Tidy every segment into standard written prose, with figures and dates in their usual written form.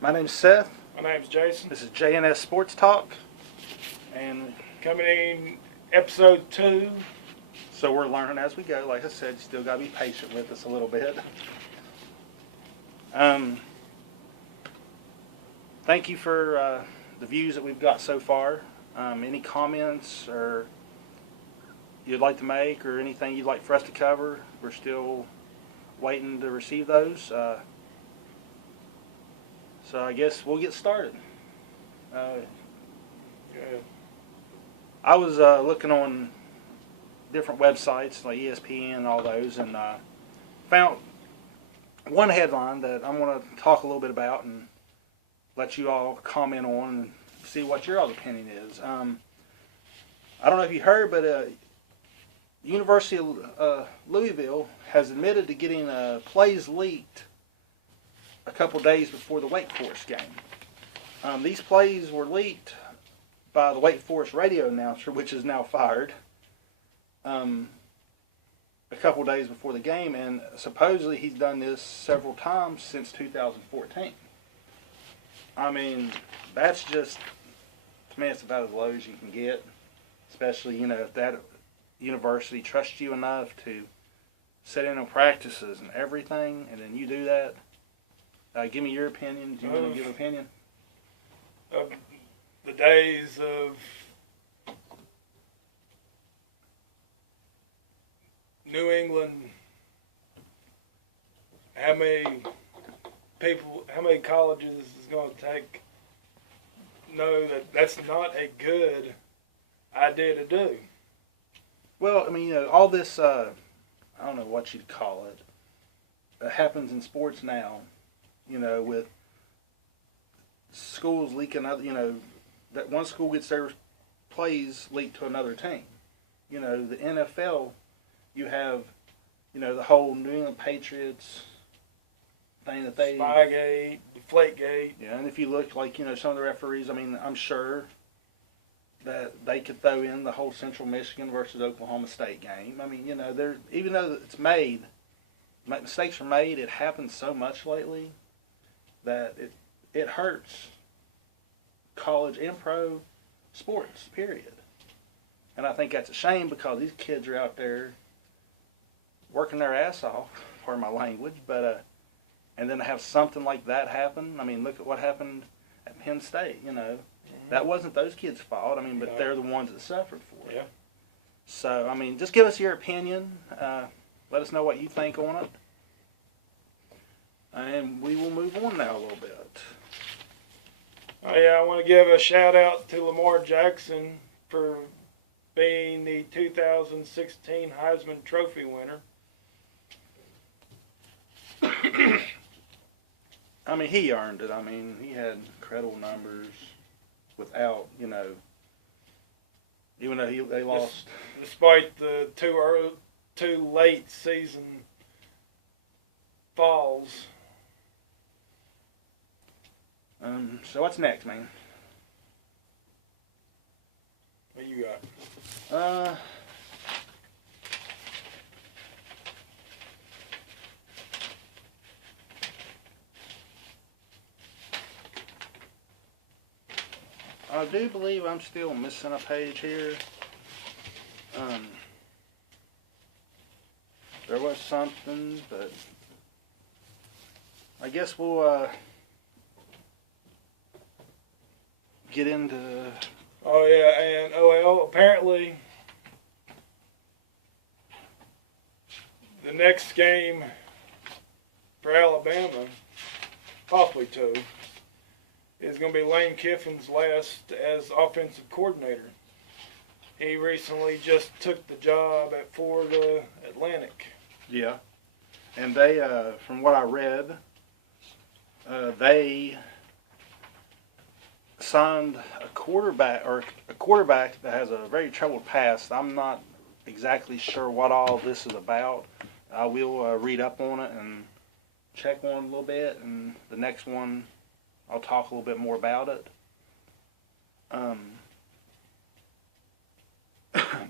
My name's Seth. My name's Jason. This is JNS Sports Talk. And Coming in episode 2. so we're learning as we go. Like I said, you still got to be patient with us a little bit. Thank you for the views that we've got so far. Any comments or you'd like to make or anything you'd like for us to cover, we're still waiting to receive those. So I guess we'll get started. I was looking on different websites like ESPN and all those, and found one headline that I'm going to talk a little bit about and let you all comment on and see what your all's opinion is. I don't know if you heard, but University of Louisville has admitted to getting plays leaked a couple days before the Wake Forest game. These plays were leaked by the Wake Forest radio announcer, which is now fired, a couple days before the game, and supposedly he's done this several times since 2014. I mean, that's just, to me, it's about as low as you can get, especially, if that university trusts you enough to set in on practices and everything, and then you do that. Give me your opinion. Do you want to give an opinion? Of the days of New England, how many colleges is going to take know that that's not a good idea to do? Well, I mean, all this, I don't know what you'd call it, happens in sports now, with schools leaking other, that one school gets their plays leaked to another team. The NFL, you have, the whole New England Patriots thing that they... Spygate, Deflategate. Yeah, and if you look like, some of the referees, I mean, I'm sure that they could throw in the whole Central Michigan versus Oklahoma State game. I mean, even though it's made, mistakes are made, it happens so much lately that it hurts college and pro sports, period. And I think that's a shame because these kids are out there working their ass off, pardon my language, but and then to have something like that happen, I mean, look at what happened at Penn State, That wasn't those kids' fault, I mean, but they're the ones that suffered for it. Yeah. So, I mean, just give us your opinion. Let us know what you think on it. And we will move on now a little bit. Oh yeah, I want to give a shout out to Lamar Jackson for being the 2016 Heisman Trophy winner. I mean, he earned it. I mean, he had incredible numbers without, even though they lost. Despite the two late season falls. So what's next, man? What you got? I do believe I'm still missing a page here. There was something, but I guess we'll get into... Oh yeah, and apparently the next game for Alabama, possibly two, is going to be Lane Kiffin's last as offensive coordinator. He recently just took the job at Florida Atlantic. Yeah, and they, from what I read, they signed a quarterback that has a very troubled past. I'm not exactly sure what all this is about. I will read up on it and check on it a little bit, and the next one I'll talk a little bit more about it.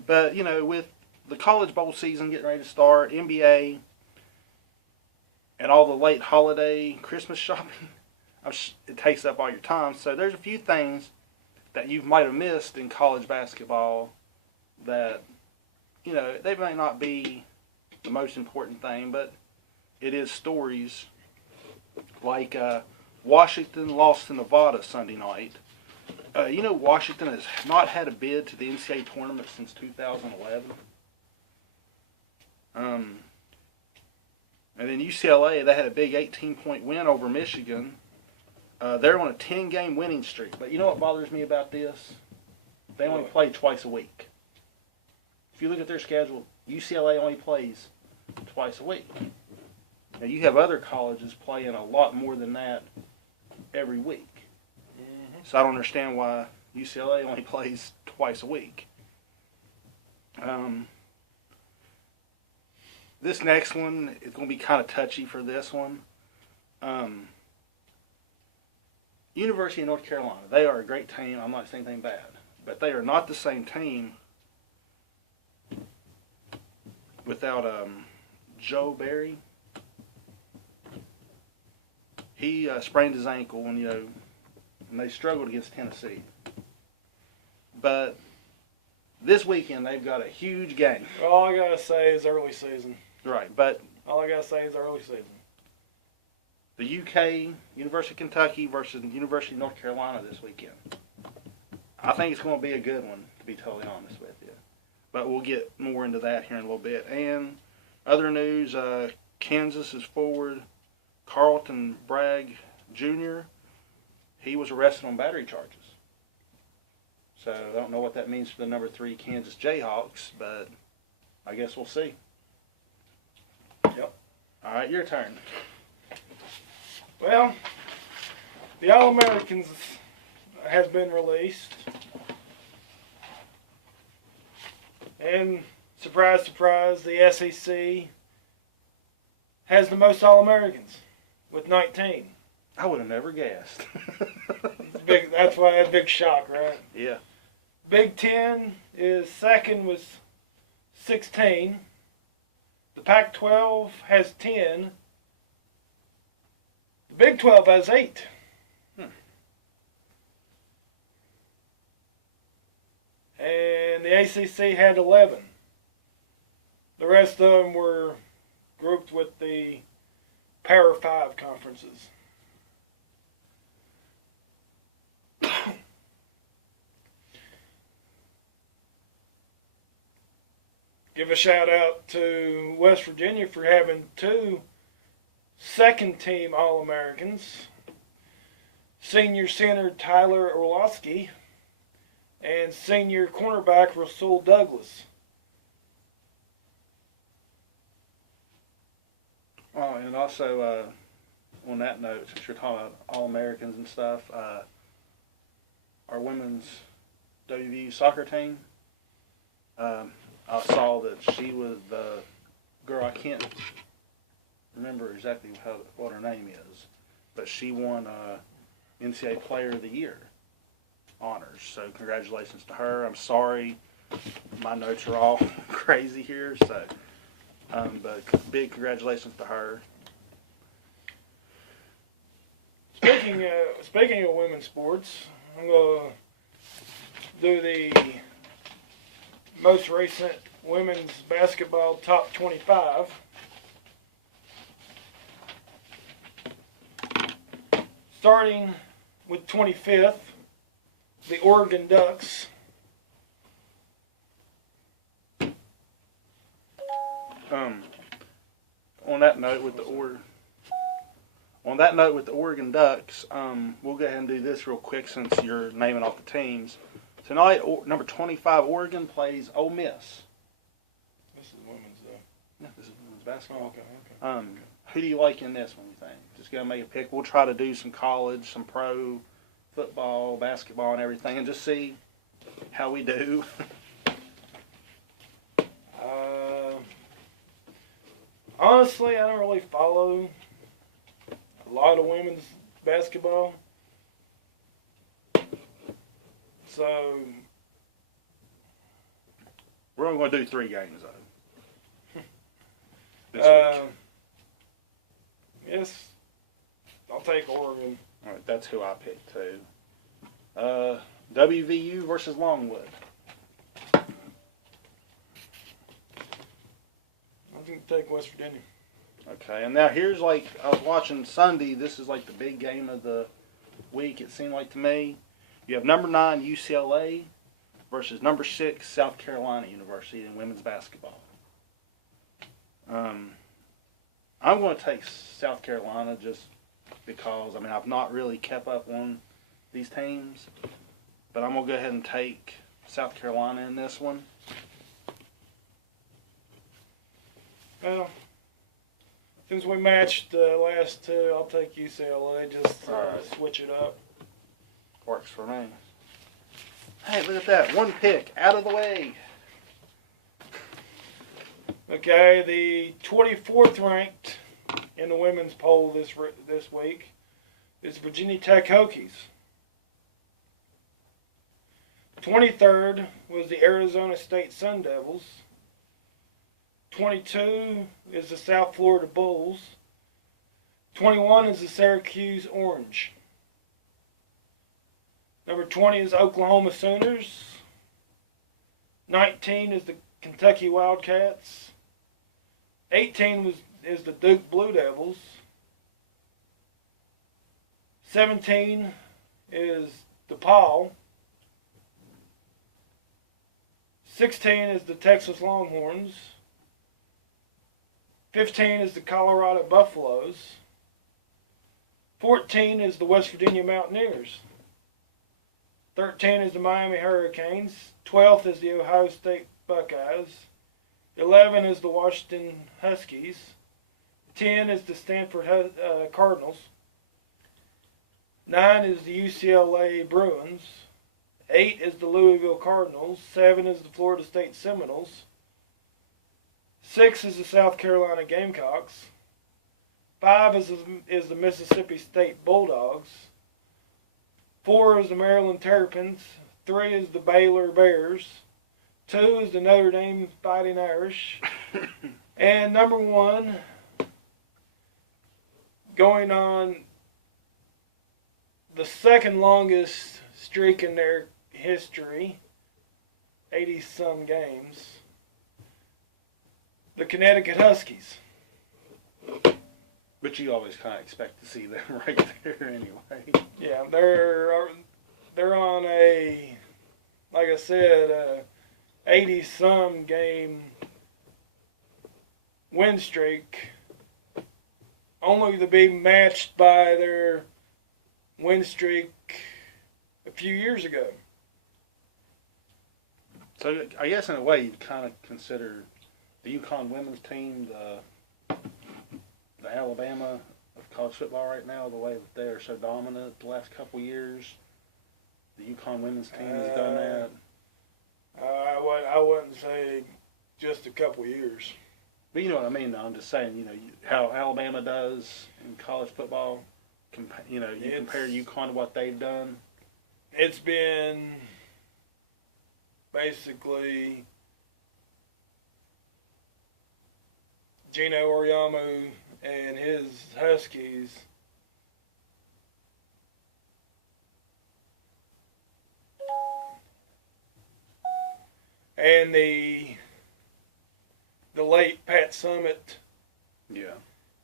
But, with the college bowl season getting ready to start, NBA, and all the late holiday Christmas shopping, it takes up all your time. So there's a few things that you might have missed in college basketball that, you know, they may not be the most important thing, but it is stories like Washington lost to Nevada Sunday night. You know, Washington has not had a bid to the NCAA tournament since 2011. And then UCLA, they had a big 18-point win over Michigan. They're on a 10-game winning streak. But you know what bothers me about this? They only play twice a week. If you look at their schedule, UCLA only plays twice a week. Now, you have other colleges playing a lot more than that every week. Mm-hmm. So I don't understand why UCLA only plays twice a week. This next one is going to be kind of touchy for this one. University of North Carolina, they are a great team. I'm not saying anything bad. But they are not the same team without Joe Barry. He sprained his ankle and, you know, and they struggled against Tennessee. But this weekend they've got a huge game. All I gotta say is early season. Right, but All I gotta say is early season. the UK, University of Kentucky versus the University of North Carolina this weekend. I think it's going to be a good one, to be totally honest with you. But we'll get more into that here in a little bit. And other news, Kansas's forward Carlton Bragg Jr., he was arrested on battery charges. So I don't know what that means for the number 3 Kansas Jayhawks, but I guess we'll see. Yep. All right, your turn. Well, the All-Americans has been released. And surprise, surprise, the SEC has the most All-Americans with 19. I would have never guessed. Big, that's why that's a big shock, right? Yeah. Big Ten is second with 16. The Pac-12 has 10. The Big 12 has 8. And the ACC had 11. The rest of them were grouped with the Power 5 conferences. Give a shout out to West Virginia for having 2 second-team All-Americans. Senior center Tyler Orlowski and senior cornerback Rasul Douglas. Oh, and also on that note, since you're talking about All-Americans and stuff, our women's WVU soccer team, I saw that she was the girl, I can't remember exactly what her name is, but she won NCAA Player of the Year honors. So congratulations to her. I'm sorry, my notes are all crazy here, so but big congratulations to her. Speaking of women's sports, I'm going to do the most recent women's basketball top 25. Starting with 25th, the Oregon Ducks. On that note with the Oregon Ducks, we'll go ahead and do this real quick since you're naming off the teams. Tonight, number 25 Oregon plays Ole Miss. This is women's though. Yeah, this is women's basketball. Oh, okay. Who do you like in this one, you think? Just gonna make a pick. We'll try to do some college, some pro football, basketball, and everything, and just see how we do. Honestly, I don't really follow a lot of women's basketball. So We're only going to do 3 games, though. This week. yes, I'll take Oregon. All right, that's who I picked too. WVU versus Longwood. I'm going to take West Virginia. Okay, and now here's I was watching Sunday. This is like the big game of the week. It seemed like to me. You have number 9 UCLA versus number 6 South Carolina University in women's basketball. I'm going to take South Carolina just because I've not really kept up on these teams, but I'm going to go ahead and take South Carolina in this one. Well, since we matched the last two, I'll take UCLA. Just switch it up. Works for me. Hey, look at that. One pick out of the way. Okay, the 24th ranked in the women's poll this week is Virginia Tech Hokies. 23rd was the Arizona State Sun Devils. 22 is the South Florida Bulls. 21 is the Syracuse Orange. Number 20 is Oklahoma Sooners. 19 is the Kentucky Wildcats. 18 is the Duke Blue Devils. 17 is DePaul. 16 is the Texas Longhorns. 15 is the Colorado Buffaloes. 14 is the West Virginia Mountaineers. 13 is the Miami Hurricanes. 12th is the Ohio State Buckeyes. 11 is the Washington Huskies. 10 is the Stanford Cardinals. 9 is the UCLA Bruins. 8 is the Louisville Cardinals. 7 is the Florida State Seminoles. 6 is the South Carolina Gamecocks. 5 is the Mississippi State Bulldogs. 4 is the Maryland Terrapins. 3 is the Baylor Bears. 2 is the Notre Dame Fighting Irish. And number 1, going on the second longest streak in their history, 80-some games, the Connecticut Huskies. But you always kind of expect to see them right there anyway. Yeah, they're on a, like I said, 80-some game win streak, only to be matched by their win streak a few years ago. So I guess in a way you'd kind of consider the UConn women's team the Alabama of college football right now, the way that they are so dominant the last couple years. The UConn women's team has done that. I wouldn't say just a couple years. But you know what I mean, though. I'm just saying, how Alabama does in college football. You compare UConn to what they've done. It's been basically Gino Auriemma and his Huskies and the late Pat Summitt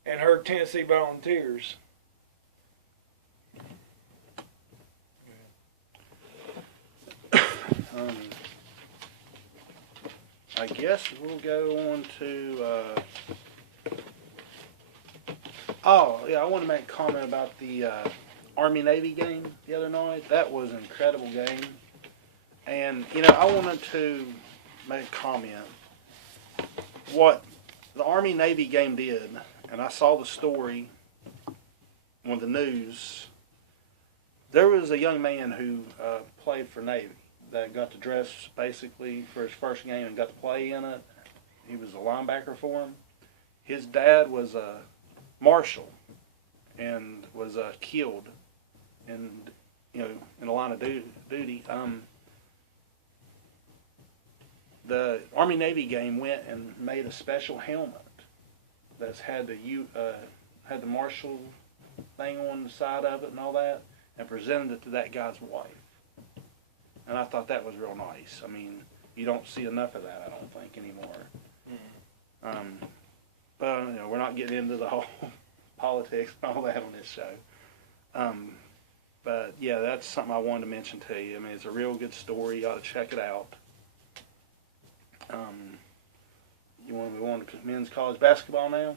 and her Tennessee Volunteers. I guess we'll go on to I want to make a comment about the Army-Navy game the other night. That was an incredible game. And, I wanted to make a comment. What the Army-Navy game did, and I saw the story on the news, there was a young man who played for Navy that got to dress basically for his first game and got to play in it. He was a linebacker for him. His dad was a marshal and was killed in the line of duty. The Army-Navy game went and made a special helmet that's had the marshal thing on the side of it and all that, and presented it to that guy's wife. And I thought that was real nice. I mean, you don't see enough of that, I don't think, anymore. But, we're not getting into the whole politics and all that on this show. But, yeah, that's something I wanted to mention to you. I mean, it's a real good story. You ought to check it out. You want to move on to men's college basketball now?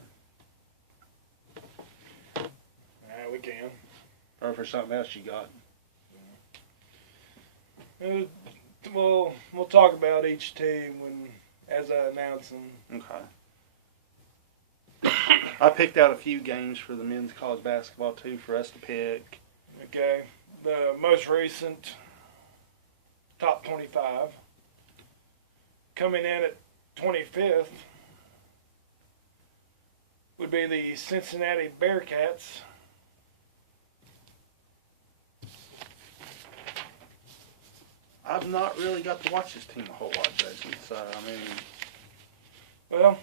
Yeah, we can. Or for something else you got? Well, we'll talk about each team as I announce them. Okay. I picked out a few games for the men's college basketball, too, for us to pick. Okay. The most recent top 25. Coming in at 25th would be the Cincinnati Bearcats. I've not really got to watch this team a whole lot, Jason. So, I mean... Well,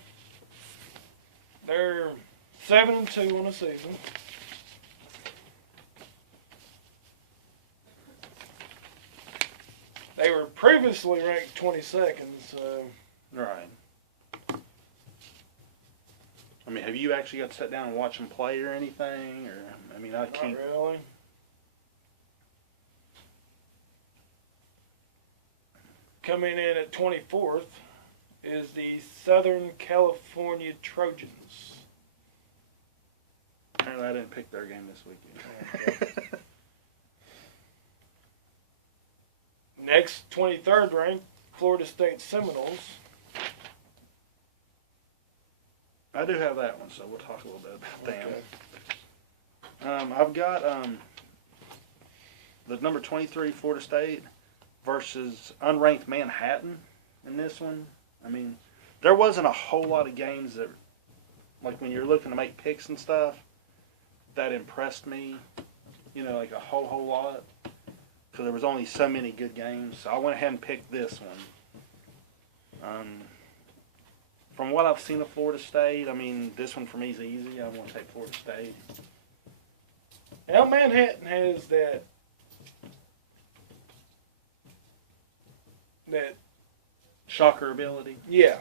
they're 7-2 on the season. They were previously ranked 22nd, so... Right. I mean, have you actually got to sit down and watch them play or anything? Or, I mean, I keep... Not really. Coming in at 24th is the Southern California Trojans. Apparently I didn't pick their game this weekend. Next, 23rd ranked, Florida State Seminoles. I do have that one, so we'll talk a little bit about them. Okay. I've got the number 23 Florida State versus unranked Manhattan in this one. I mean, there wasn't a whole lot of games that, like when you're looking to make picks and stuff, that impressed me, like a whole lot. Because there was only so many good games. So I went ahead and picked this one. From what I've seen of Florida State, I mean, this one for me is easy. I want to take Florida State. Now Manhattan has that Shocker ability. yeah,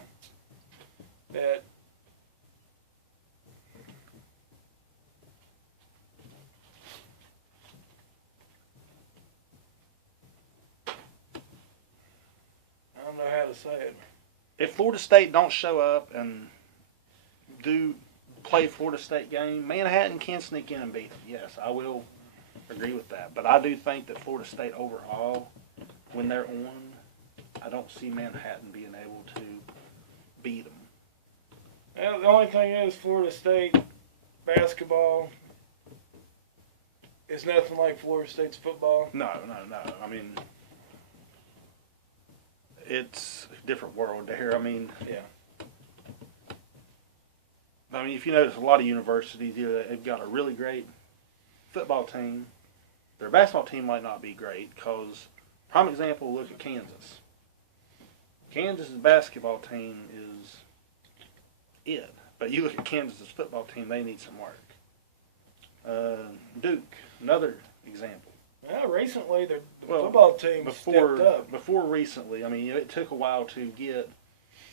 that I don't know how to say it. If Florida State don't show up and do play Florida State game, Manhattan can sneak in and beat them. Yes, I will agree with that. But I do think that Florida State overall, when they're on, I don't see Manhattan being able to beat them. Well, the only thing is Florida State basketball is nothing like Florida State's football. No. I mean, it's a different world there. I mean, Yeah. If you notice, a lot of universities, they've got a really great football team. Their basketball team might not be great because, prime example, look at Kansas. Kansas' basketball team is it. But you look at Kansas' football team, they need some work. Duke, another example. Well, recently the football team stepped up. Before recently, it took a while to get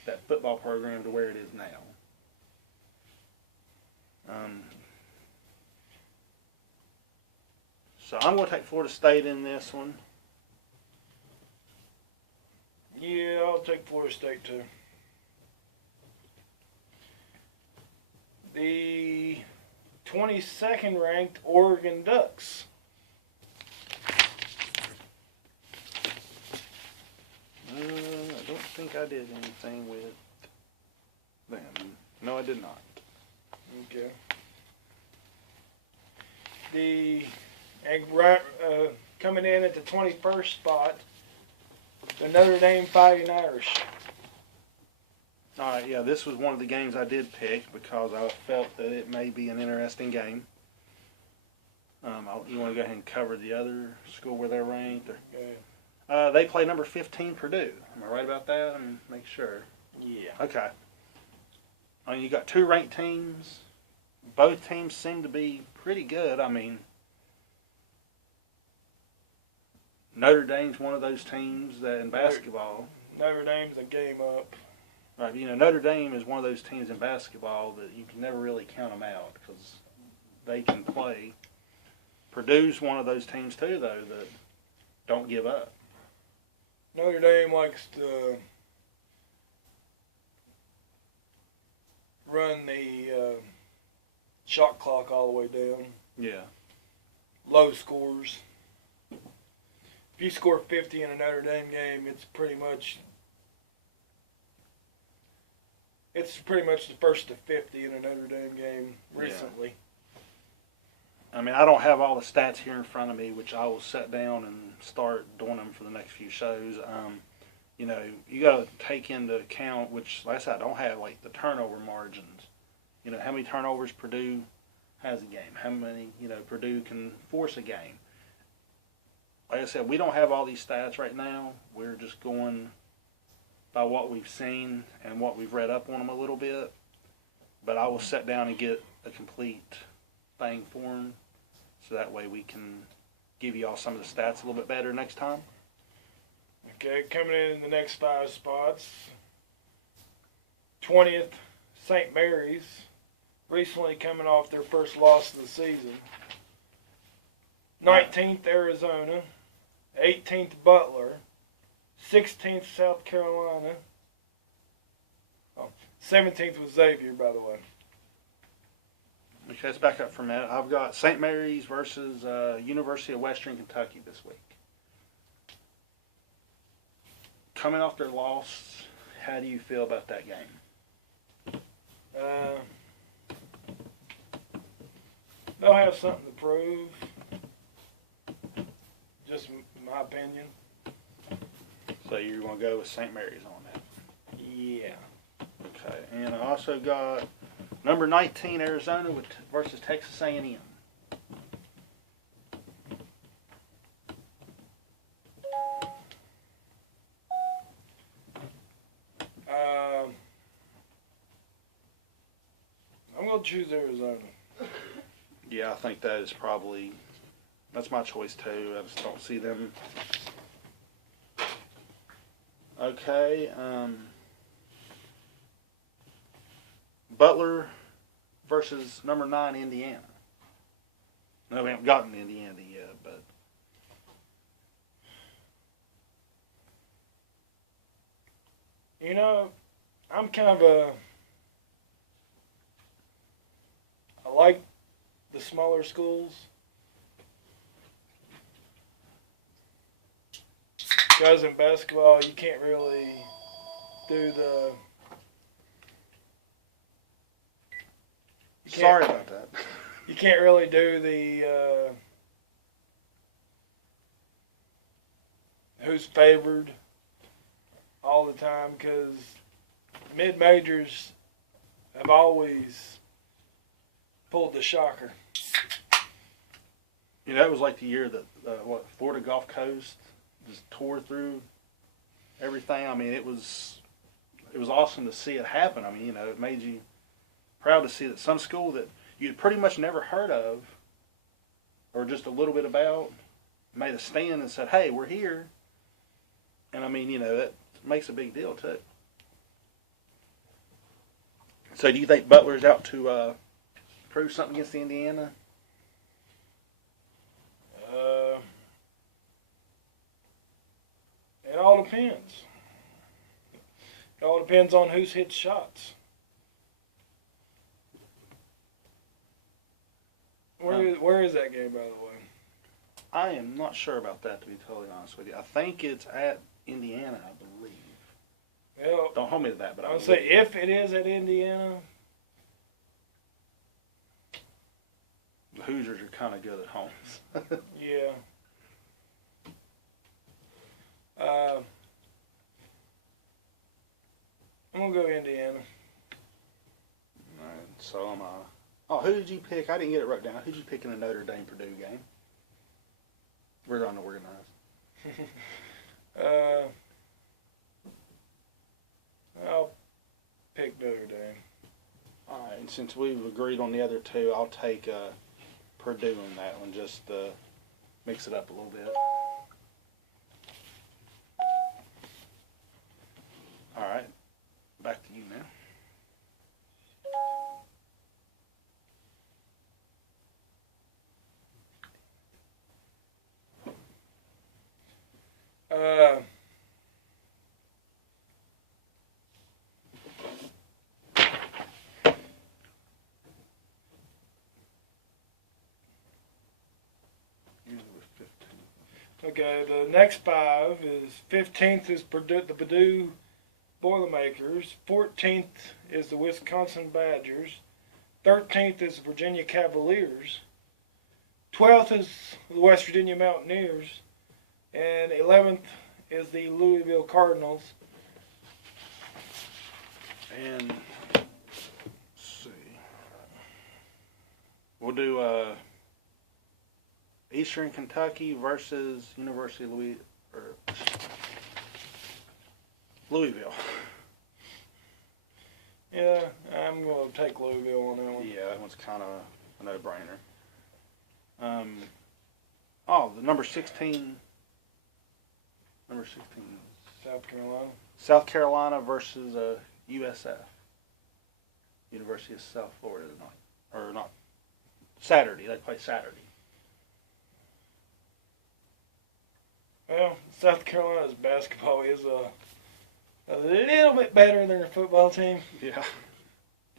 that football program to where it is now. So I'm going to take Florida State in this one. Yeah, I'll take Florida State too. The 22nd ranked Oregon Ducks. I don't think I did anything with them. No, I did not. Okay. Coming in at the 21st spot, the Notre Dame Fighting Irish. All right, yeah, this was one of the games I did pick because I felt that it may be an interesting game. You want to go ahead and cover the other school where they're ranked? Okay. They play number 15, Purdue. Am I right about that? Make sure. Yeah. Okay. You got two ranked teams. Both teams seem to be pretty good. I mean, Notre Dame's one of those teams that in basketball, Notre Dame's a game up. right? Notre Dame is one of those teams in basketball that you can never really count them out because they can play. Purdue's one of those teams too, though, that don't give up. Notre Dame likes to run the shot clock all the way down. Yeah. Low scores. If you score 50 in a Notre Dame game, it's pretty much the first to 50 in a Notre Dame game recently. I mean, I don't have all the stats here in front of me, which I will sit down and start doing them for the next few shows. You got to take into account, which, like I said, I don't have, like, the turnover margins. How many turnovers Purdue has a game, how many, Purdue can force a game. Like I said, we don't have all these stats right now. We're just going by what we've seen and what we've read up on them a little bit. But I will sit down and get a complete thing for them, so that way we can give you all some of the stats a little bit better next time. Okay, coming in the next 5 spots. 20th, St. Mary's, recently coming off their first loss of the season. 19th, Arizona. 18th, Butler. 16th, South Carolina. 17th was Xavier, by the way. Okay, let's back up for a minute. I've got St. Mary's versus University of Western Kentucky this week. Coming off their loss, how do you feel about that game? They'll have something to prove. Just my opinion. So you're going to go with St. Mary's on that? Yeah. Okay, and I also got number 19 Arizona versus Texas A&M. I'm going to choose Arizona. Yeah, I think that's my choice too. I just don't see them. Okay, Butler versus number 9 Indiana. No, we haven't gotten Indiana yet, but I'm kind of I like the smaller schools because in basketball you can't really do the. Sorry about that. You can't really do the who's favored all the time because mid-majors have always pulled the shocker. It was like the year that Florida Gulf Coast just tore through everything. I mean, it was awesome to see it happen. I mean, it made you proud to see that some school that you'd pretty much never heard of or just a little bit about made a stand and said, hey, we're here. And I mean, that makes a big deal too. So do you think Butler's out to prove something against Indiana? It all depends. It all depends on who's hit shots. Where is that game, by the way? I am not sure about that, to be totally honest with you. I think it's at Indiana, I believe. Well, don't hold me to that, but I'll say if it is at Indiana, the Hoosiers are kind of good at home. Yeah. I'm going to go Indiana. All right, so I'm who did you pick? I didn't get it wrote down. Who did you pick in the Notre Dame Purdue game? We're unorganized. I'll pick Notre Dame. All right, and since we've agreed on the other two, I'll take Purdue in that one, just to mix it up a little bit. All right, back to you now. Okay, the next five is 15th is Purdue, the Purdue Boilermakers. 14th is the Wisconsin Badgers. 13th is the Virginia Cavaliers. 12th is the West Virginia Mountaineers. And 11th is the Louisville Cardinals. And let's see, we'll do Eastern Kentucky versus University of Louisville. Yeah, I'm going to take Louisville on that one. Yeah, that one's kind of a no-brainer. Oh, the number 16. Number 16. South Carolina. South Carolina versus USF. University of South Florida tonight. Or not. Saturday. They play Saturday. Well, South Carolina's basketball is a little bit better than their football team. Yeah.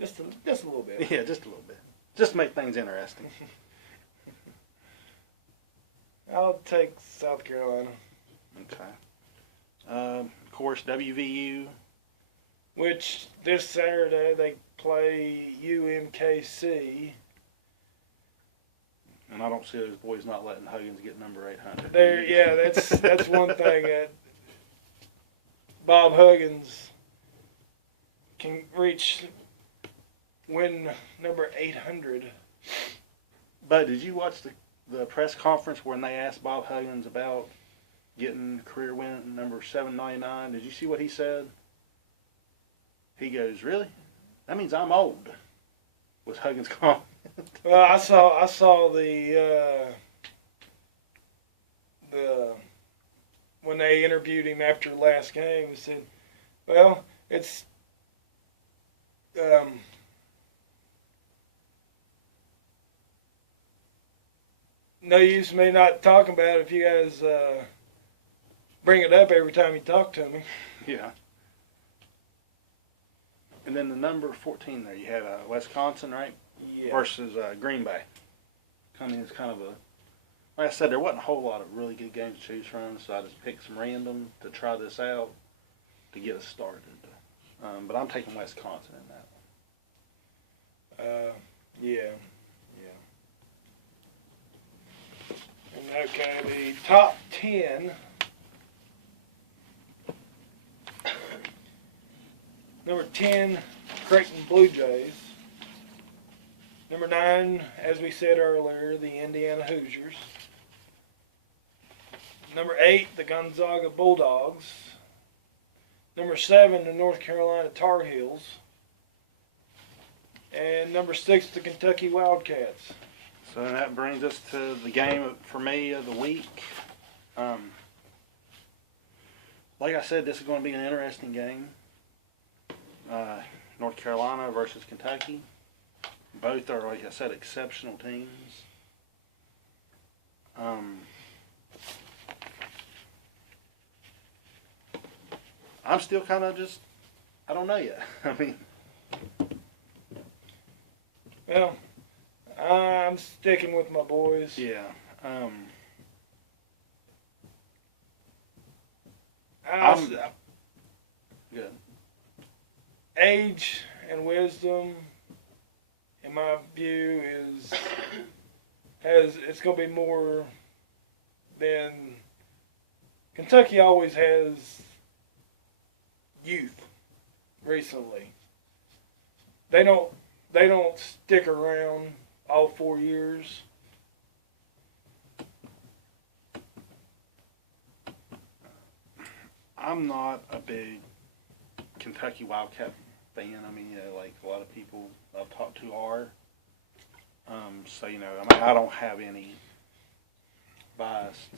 Just a little bit. Yeah, just a little bit. Just to make things interesting. I'll take South Carolina. Okay. Of course, WVU. Which this Saturday they play UMKC. And I don't see those boys not letting Huggins get number 800. Yeah, that's one thing that Bob Huggins can win number 800. But did you watch the press conference when they asked Bob Huggins about getting career win number 799? Did you see what he said? He goes, "Really? That means I'm old." Was Huggins' comment. Well, I saw the when they interviewed him after the last game. He said, "Well, it's no use me not talking about it if you guys bring it up every time you talk to me." Yeah. And then the number 14 there, you had Wisconsin, right? Yeah. Versus Green Bay. Coming as kind of like I said, there wasn't a whole lot of really good games to choose from, so I just picked some random to try this out to get us started. But I'm taking Wisconsin in that one. Yeah. And okay, the top 10. Number 10, Creighton Blue Jays. Number 9, as we said earlier, the Indiana Hoosiers. Number 8, the Gonzaga Bulldogs. Number 7, the North Carolina Tar Heels. And number 6, the Kentucky Wildcats. So that brings us to the game for me of the week. Like I said, this is going to be an interesting game. North Carolina versus Kentucky. Both are, like I said, exceptional teams. I'm still kind of just, I don't know yet. I mean, Well, I'm sticking with my boys. yeah. Good. Age and wisdom, in my view, it's going to be more than Kentucky always has youth. Recently, they don't stick around all 4 years. I'm not a big Kentucky Wildcat fan. I mean, like a lot of people I've talked to are. So, you know, I mean, I don't have any biased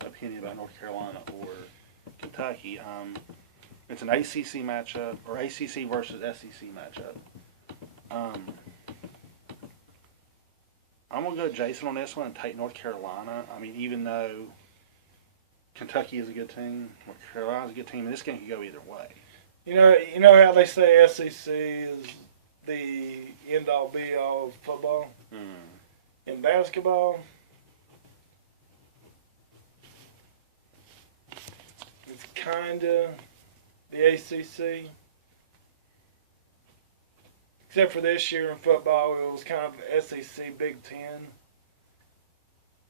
opinion about North Carolina or Kentucky. It's an ACC matchup, or ACC versus SEC matchup. I'm going to go Jason on this one and take North Carolina. I mean, even though Kentucky is a good team, North Carolina's a good team, and this game could go either way. You know how they say SEC is the end-all, be-all of football? In basketball, it's kind of the ACC. Except for this year in football, it was kind of SEC Big Ten.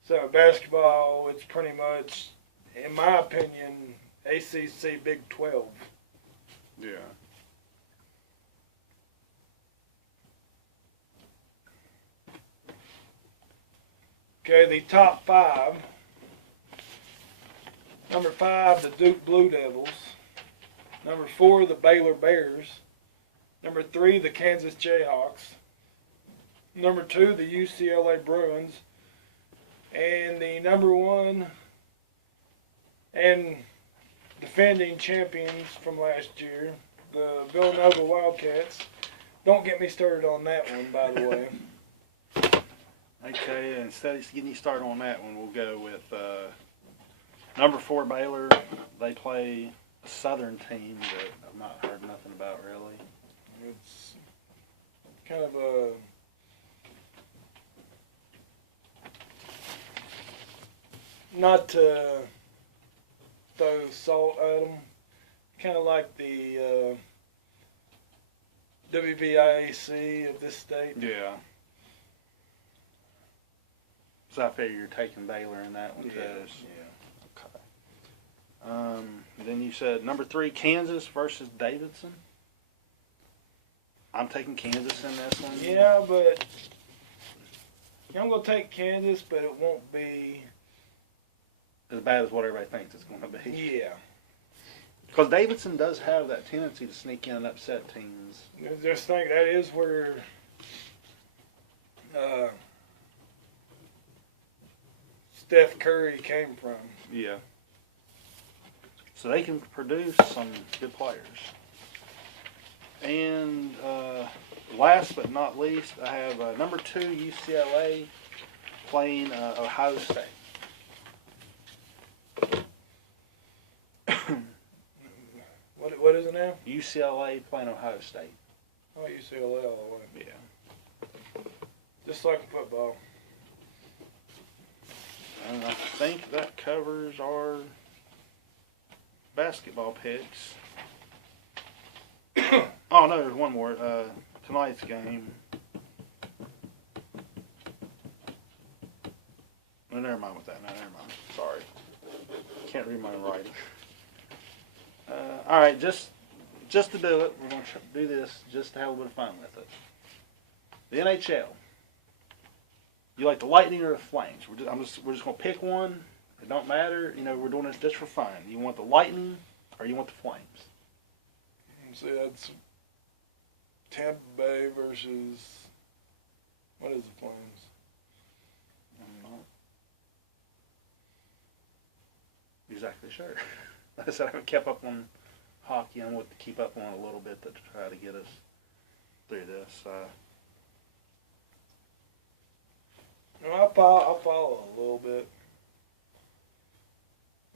So basketball, it's pretty much, in my opinion, ACC Big 12. Yeah. Okay, the top five. Number 5, the Duke Blue Devils. Number 4, the Baylor Bears. Number 3, the Kansas Jayhawks. Number 2, the UCLA Bruins. And the number 1 and defending champions from last year, the Villanova Wildcats. Don't get me started on that one, by the way. Okay, instead of getting you started on that one, we'll go with number 4 Baylor. They play a Southern team that I've not heard nothing about really. It's kind of a not to throw salt at them. Kind of like the WVIAC of this state. Yeah. So I figure you're taking Baylor in that one too. Yeah. Okay. Then you said number 3 Kansas versus Davidson. I'm taking Kansas in this one. Yeah, but I'm going to take Kansas, but it won't be as bad as what everybody thinks it's going to be. Yeah. Because Davidson does have that tendency to sneak in and upset teams. I just think that is where Steph Curry came from. Yeah. So they can produce some good players. And last but not least, I have number 2 UCLA playing Ohio State. What is it now? UCLA playing Ohio State. Oh, UCLA all the way. Yeah. Just like football. And I think that covers our basketball picks. Oh no, there's one more. Tonight's game. No, never mind with that. No, never mind. Sorry. Can't read my writing. All right, just to do it, we're going to do this just to have a little bit of fun with it. The NHL. You like the Lightning or the Flames? We're just going to pick one. It don't matter. You know, we're doing this just for fun. You want the Lightning or you want the Flames? So that's Tampa Bay versus, what is the Flames? I'm not exactly sure. Like I said, I haven't kept up on hockey. I'm going to keep up on it a little bit to try to get us through this. I'll follow a little bit.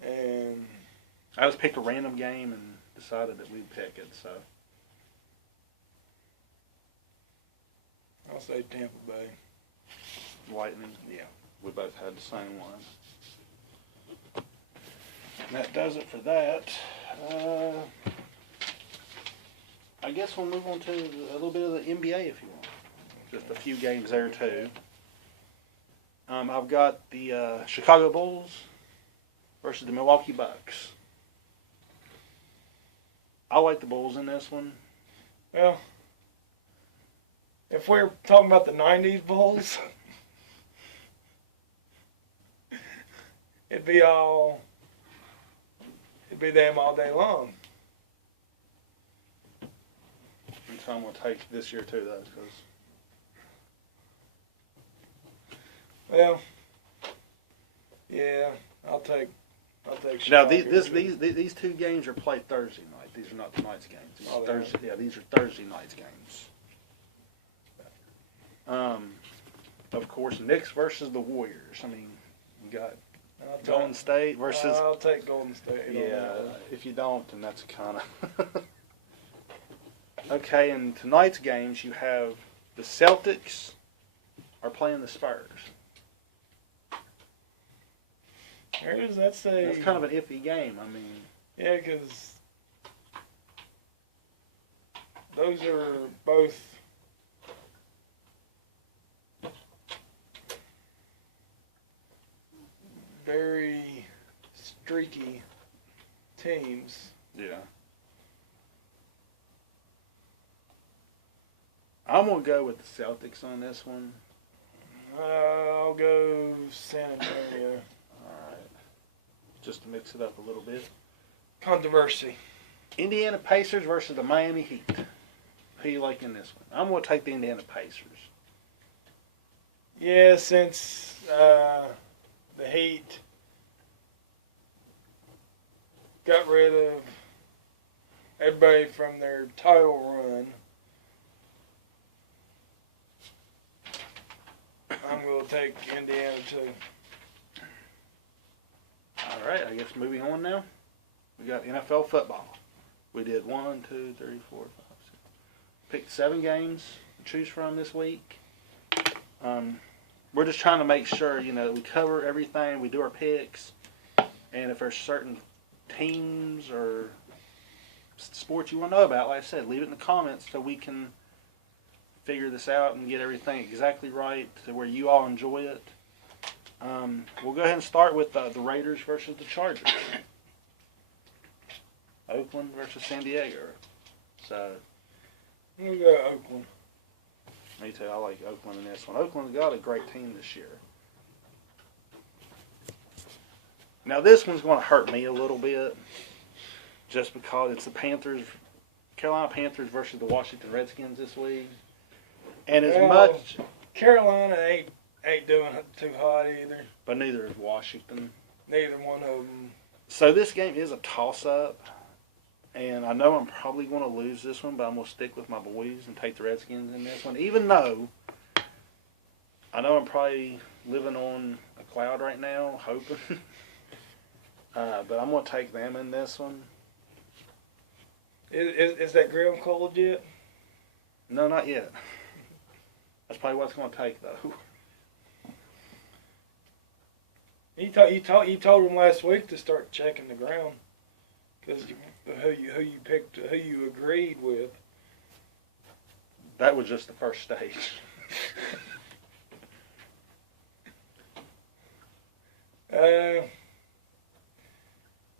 And I just picked a random game and decided that we'd pick it, so. I'll say Tampa Bay. Lightning? Yeah. We both had the same one. And that does it for that. I guess we'll move on to a little bit of the NBA if you want. Just a few games there too. I've got the Chicago Bulls versus the Milwaukee Bucks. I like the Bulls in this one. Well, if we're talking about the 90s Bulls, it'd be them all day long. And so I'm going to take this year too, though, because Well, yeah, I'll take Now Chicago. these two games are played Thursday night. These are not tonight's games. These are Oh, Thursday. Yeah, these are Thursday night's games. Of course, Knicks versus the Warriors. I mean, you got Golden State versus. I'll take Golden State. Yeah, if you don't, then that's kind of. Okay, in tonight's games, you have the Celtics are playing the Spurs. Where does that say? That's kind of an iffy game. I mean, Yeah, because those are both very streaky teams. yeah. I'm gonna go with the Celtics on this one. I'll go San Antonio. All right, just to mix it up a little bit. Controversy. Indiana Pacers versus the Miami Heat. Who you like in this one? I'm gonna take the Indiana Pacers. Yeah, since the Heat got rid of everybody from their title run, I'm going to take Indiana too. All right, I guess moving on now. We got NFL football. We did 1, 2, 3, 4, 5, 6. Picked 7 games to choose from this week. We're just trying to make sure, we cover everything. We do our picks. And if there's certain teams or sports you want to know about, like I said, leave it in the comments so we can figure this out and get everything exactly right to where you all enjoy it. We'll go ahead and start with the Raiders versus the Chargers. Oakland versus San Diego. So, We'll go Oakland. me too. I like Oakland in this one. Oakland's got a great team this year. Now this one's going to hurt me a little bit, just because it's the Carolina Panthers versus the Washington Redskins this week. And as much, Carolina ain't doing too hot either. but neither is Washington. Neither one of them. So this game is a toss-up, and I know I'm probably going to lose this one, but I'm going to stick with my boys and take the Redskins in this one, even though I know I'm probably living on a cloud right now, hoping. But I'm going to take them in this one. Is that Graham cold yet? No, not yet. That's probably what it's going to take, though. You told him last week to start checking the ground, because who you picked, who you agreed with. That was just the first stage.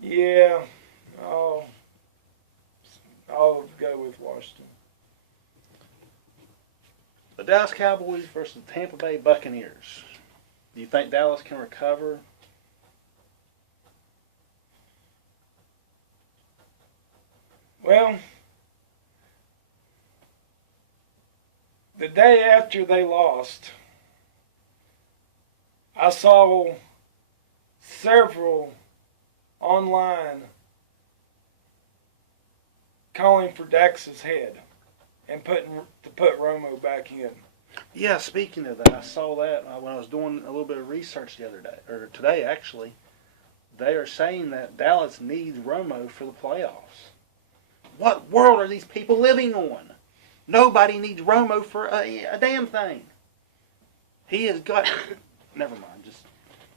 Yeah, I'll go with Washington. The Dallas Cowboys versus the Tampa Bay Buccaneers. Do you think Dallas can recover? Well, the day after they lost, I saw several online calling for Dax's head and put Romo back in. Yeah, speaking of that, I saw that when I was doing a little bit of research the other day, or today actually. They are saying that Dallas needs Romo for the playoffs. What world are these people living on? Nobody needs Romo for a damn thing. He has got... Never mind, just...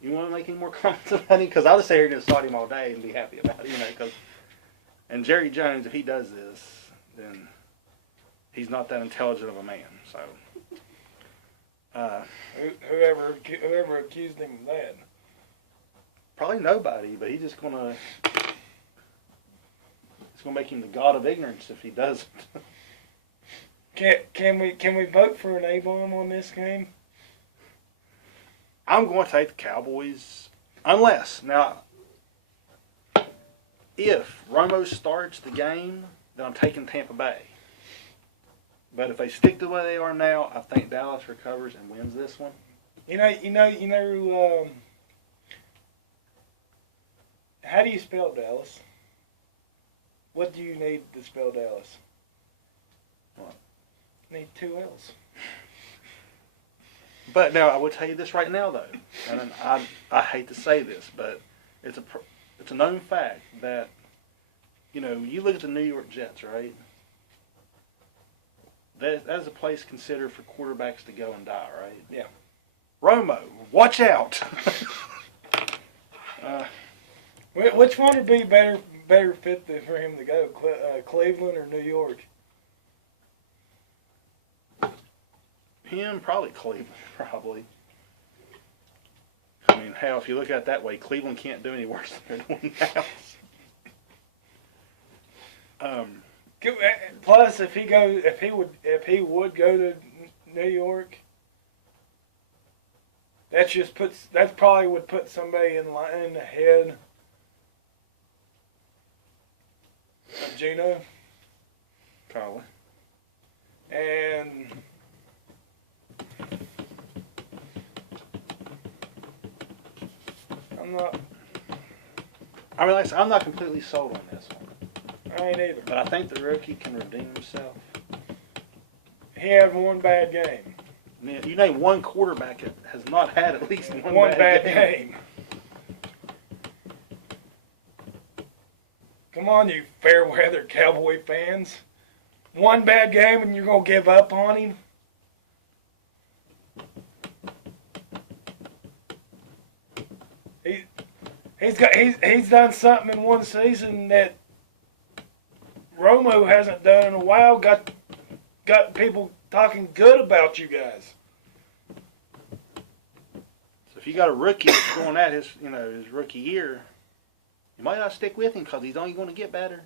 You want to make any more comments about him? Because I'll just sit here and just start him all day and be happy about it, Cause, and Jerry Jones, if he does this, then he's not that intelligent of a man. So, Whoever accused him of that. probably nobody, but he's just gonna. It's gonna make him the god of ignorance if he doesn't. Can we vote for an A-bomb on this game? I'm going to take the Cowboys, unless now. If Romo starts the game, then I'm taking Tampa Bay. But if they stick to the way they are now, I think Dallas recovers and wins this one. How do you spell Dallas? What do you need to spell Dallas? What? Need 2 L's. But now I will tell you this right now, though, and I hate to say this, but it's a known fact that you look at the New York Jets, right? That is a place considered for quarterbacks to go and die, right? Yeah. Romo, watch out. Which one would be better fit for him to go, Cleveland or New York? Him, probably Cleveland, probably. I mean, hell, if you look at it that way, Cleveland can't do any worse than they're doing now. Plus, if he would go to New York, that probably would put somebody in line ahead of Geno. Probably. And like I said, I'm not completely sold on this one. I ain't either. But I think the rookie can redeem himself. He had one bad game. You name one quarterback that has not had at least one bad game. Come on, you fair weather Cowboy fans. One bad game and you're going to give up on him? He's done something in one season that Romo hasn't done in a while. Got people talking good about you guys. So if you got a rookie that's going at his rookie year, you might not stick with him because he's only going to get better.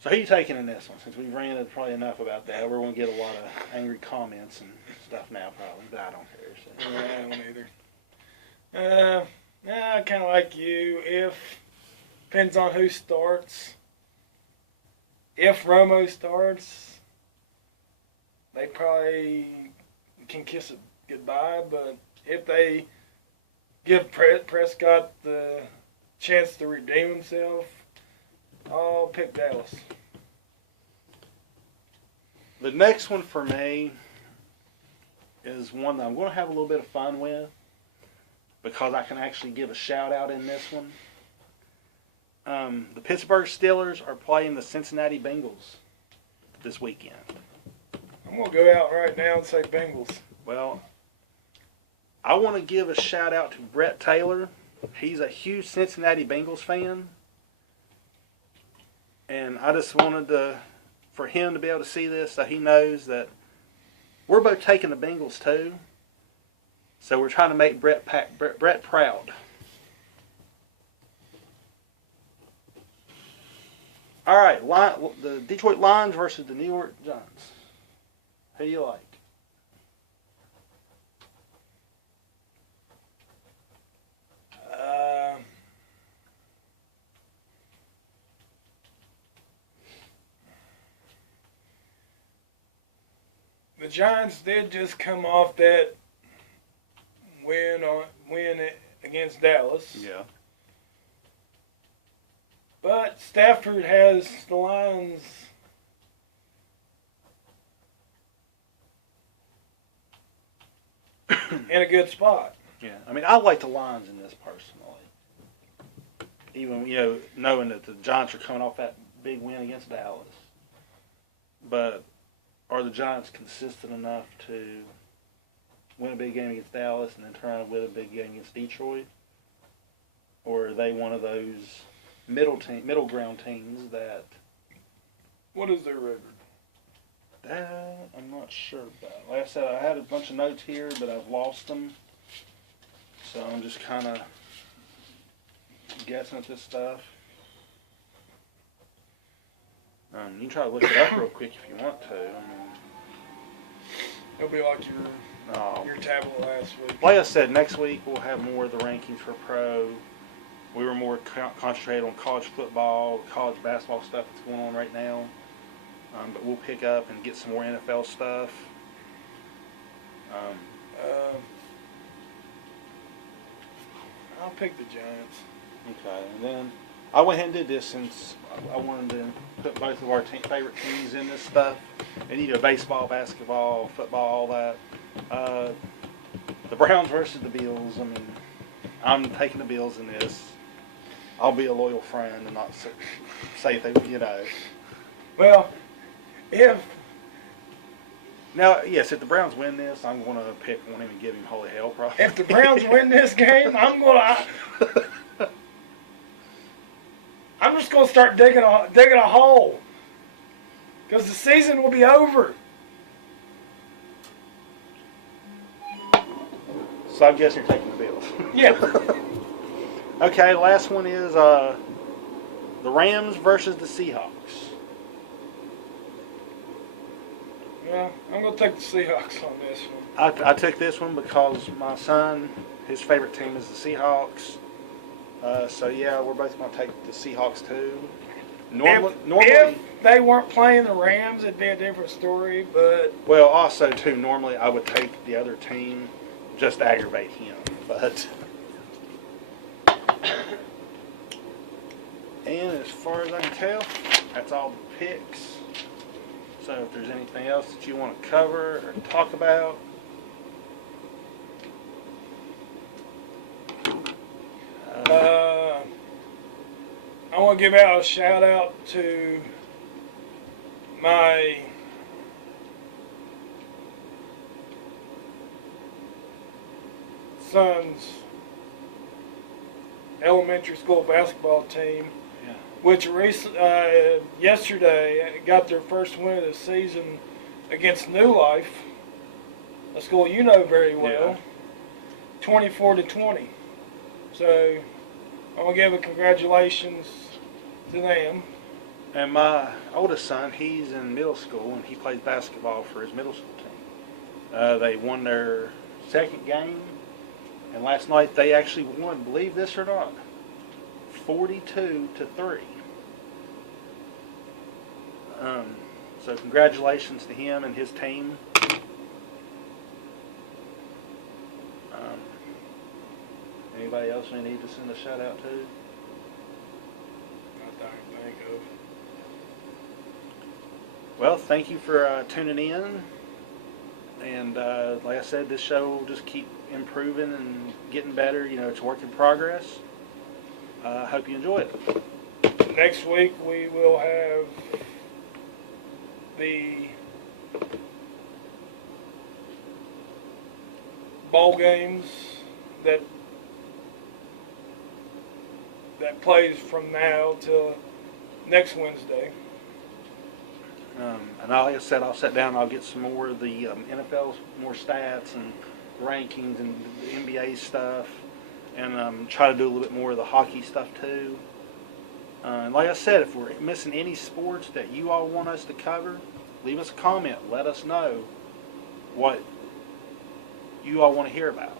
So who are you taking in this one? Since we've ranted probably enough about that, we're going to get a lot of angry comments and stuff now probably, but I don't care. So. I don't either. I kind of like you. Depends on who starts. If Romo starts, they probably can kiss it goodbye, but if they give Prescott the chance to redeem himself, I'll pick Dallas. The next one for me is one that I'm going to have a little bit of fun with because I can actually give a shout out in this one. The Pittsburgh Steelers are playing the Cincinnati Bengals this weekend. I'm going to go out right now and say Bengals. Well, I want to give a shout out to Brett Taylor. He's a huge Cincinnati Bengals fan. And I just wanted for him to be able to see this so he knows that we're both taking the Bengals too. So we're trying to make Brett proud. All right, the Detroit Lions versus the New York Giants. Who do you like? The Giants did just come off that win against Dallas. Yeah. But Stafford has the Lions in a good spot. Yeah. I mean, I like the Lions in this personally. Even, knowing that the Giants are coming off that big win against Dallas. But are the Giants consistent enough to win a big game against Dallas and then turn around and win a big game against Detroit? Or are they one of those middle ground teams that... What is their record? That I'm not sure about. Like I said, I had a bunch of notes here, but I've lost them. So I'm just kind of guessing at this stuff. You can try to look it up real quick if you want to. It'll be like your tablet last week. Like I said, next week we'll have more of the rankings for pro. We were more concentrated on college football, college basketball stuff that's going on right now. But we'll pick up and get some more NFL stuff. I'll pick the Giants. Okay, and then I went ahead and did this since I wanted to put both of our favorite teams in this stuff. And baseball, basketball, football, all that. The Browns versus the Bills. I mean, I'm taking the Bills in this. I'll be a loyal friend and not say they. Well, if Now, yes, if the Browns win this, I'm going to pick one and give him holy hell, probably. the Browns win this game, I'm just gonna start digging a hole, because the season will be over. So I guess you're taking the Bills. Yeah. Okay, last one is the Rams versus the Seahawks. Yeah, I'm gonna take the Seahawks on this one. I took this one because my son, his favorite team is the Seahawks. So yeah, we're both going to take the Seahawks too. Normally, if they weren't playing the Rams, it'd be a different story. But well, also too, normally I would take the other team just to aggravate him. But and as far as I can tell, that's all the picks. So if there's anything else that you want to cover or talk about. I want to give out a shout out to my son's elementary school basketball team, Yeah. which yesterday got their first win of the season against New Life, a school you know very well, 24-20. So I want to give a congratulations to them. And my oldest son, he's in middle school, and he plays basketball for his middle school team. They won their second game, and last night they actually won, believe this or not, 42-3. So congratulations to him and his team. Anybody else we need to send a shout out to? Not that I can think of. Well, thank you for tuning in. And like I said, this show will just keep improving and getting better. It's a work in progress. I hope you enjoy it. Next week we will have the bowl games that plays from now till next Wednesday. And like I said, I'll sit down and I'll get some more of the NFL's more stats and rankings and the NBA stuff, and try to do a little bit more of the hockey stuff too. And like I said, if we're missing any sports that you all want us to cover, leave us a comment. Let us know what you all want to hear about.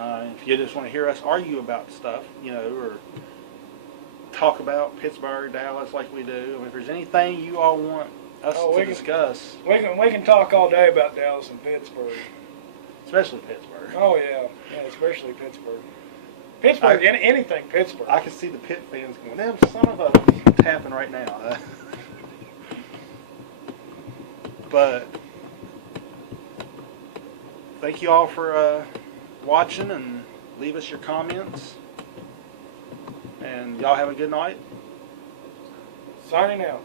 If you just want to hear us argue about stuff, or talk about Pittsburgh, Dallas like we do. If there's anything you all want us to discuss. We can talk all day about Dallas and Pittsburgh. Especially Pittsburgh. Oh, yeah, especially Pittsburgh. Pittsburgh, anything Pittsburgh. I can see the Pitt fans going, damn son of a tapping right now. But thank you all for watching, and leave us your comments. And y'all have a good night. Signing out.